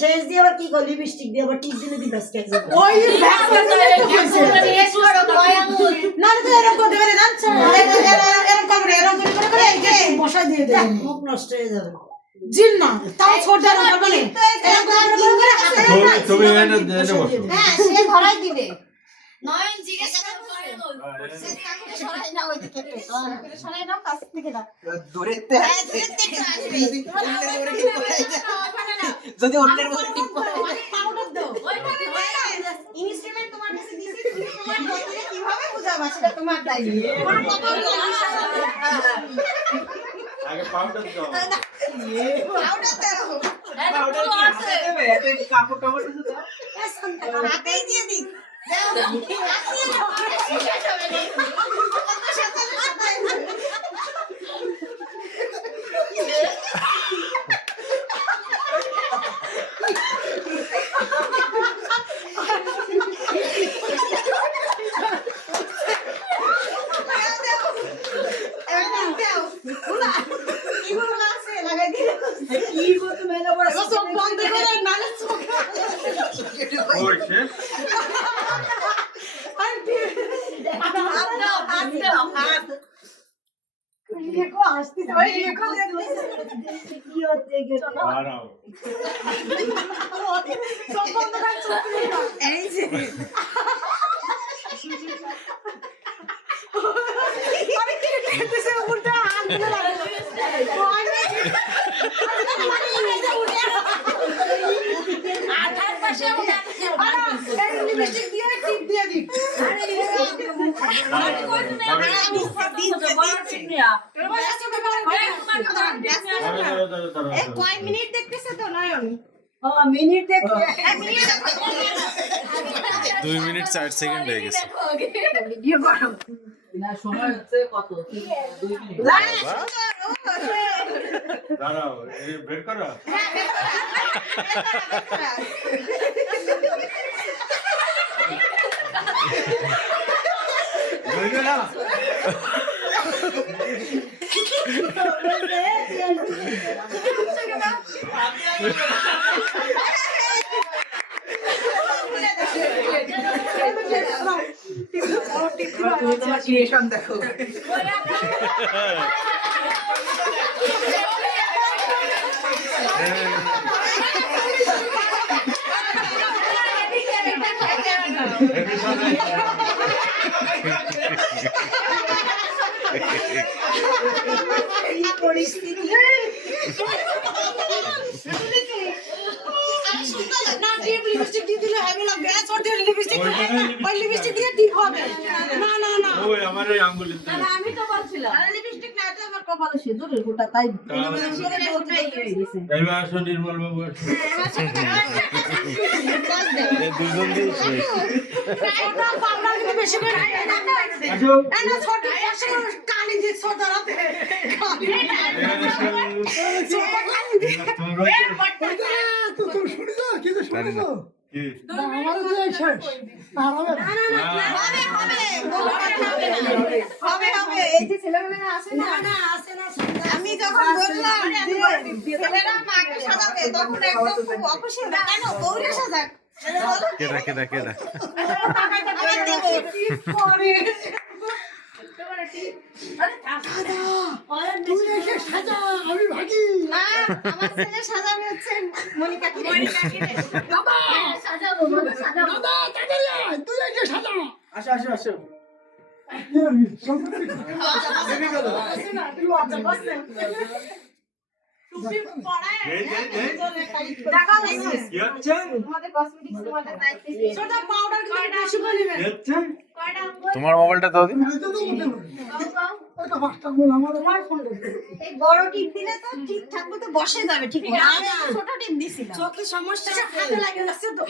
শেষ দিয়ে আবার কি কর লিপস্টিক দিয়ে আবার টিপ দিলে দিবাস কে ওই ব্যাগটা তো কইছে না তো এরকম করে দেবে না এরকম করে এই যে বসাই দিয়ে দেবে মুখ নষ্ট হয়ে যাবে জিন না তাও ছোট দেওয়া যাবে না এরকম করে তুমি এনে বসো হ্যাঁ সে ধরাই দিবে নয়ন জিজ্ঞেস করে সে কাকুকে সরাই না ওই দিকে সরাই নাও কাছ থেকে দাও দূরেতে হ্যাঁ দূরের থেকে আসবে যদি অন্যের মধ্যে টিপ করে পাউডার দাও ইনস্ট্রুমেন্ট তোমার কাছে দিছি তুমি তোমার বন্ধুকে কিভাবে বুঝাবা সেটা তোমার দায়িত্ব কোনো কথা আগে পাউডার দাও পাউডার দাও পাউডার আছে দেবে এত কাপড় টাপড় কিছু দাও হাতেই দিয়ে দিই দাও হাতে দাও শেষ হবে না কত সাথে সব বন্ধ করে নালে চোখ ওই শেষ দেখো আসতে ওই দেখো কি হচ্ছে দাঁড়াও সব বন্ধ করে চোখ এই যে আরে কি খেতেছে উল্টা হাত দিয়ে আঠার পাশে উঠে এই লিপস্টিক দিয়ে টিপ দিয়ে দি কয় মিনিট দেখতেছে তো নয়ন মিনিট দেখে 2 মিনিট 4 সেকেন্ড হয়ে গেছে ভিডিও করো না সময় হচ্ছে কত 2 মিনিট দাঁড়াও এই বের করো বুঝলে না তুমি তোমার ক্রিয়েশন দেখো পরিস্থিতি না টিপ লিপস্টিক দিয়ে দিলে হবে না ব্যাস ওর দিয়ে লিপস্টিক ওই লিপস্টিক দিয়ে টিপ হবে না না না ওই আমার এই আঙ্গুলের দিকে আমি তো বলছিলাম লিপস্টিক না তো আমার কপালে সিঁদুরের গোটা তাই এইবার আসো নির্মল বাবু আসো এই দুজন দিয়ে শেষ ওটা পাউডার কিন্তু বেশি করে আসো এই না ছোট পাশে কালি দিয়ে ছোট রাতে জানি না হবে হবে এই যে ছেলেমেয়েরা আসে না আমি যখন বললাম যে ছেলেরা মাকে সাজাবে তখন একদম খুব অখুশি হলো কেন বউরে সাজাক কেডা আমার দেবে না আমার ছেলে সাজাবে হচ্ছে মনিকা সাজাবো আসো আসো আসো এই কি হচ্ছে তোমাদের কসমেটিক্স তোমাদের দায়িত্ব ছোট পাউডার কিন্তু বেশি করে নেবেন কি হচ্ছে কয়টা তোমার মোবাইলটা দাও দিন এই বড় টিপ দিলে তো ঠিক থাকবে তো বসে যাবে ঠিক আছে আমি ছোট টিপ দিছিলাম চোখে সমস্যা হাতে লাগে যাচ্ছে তো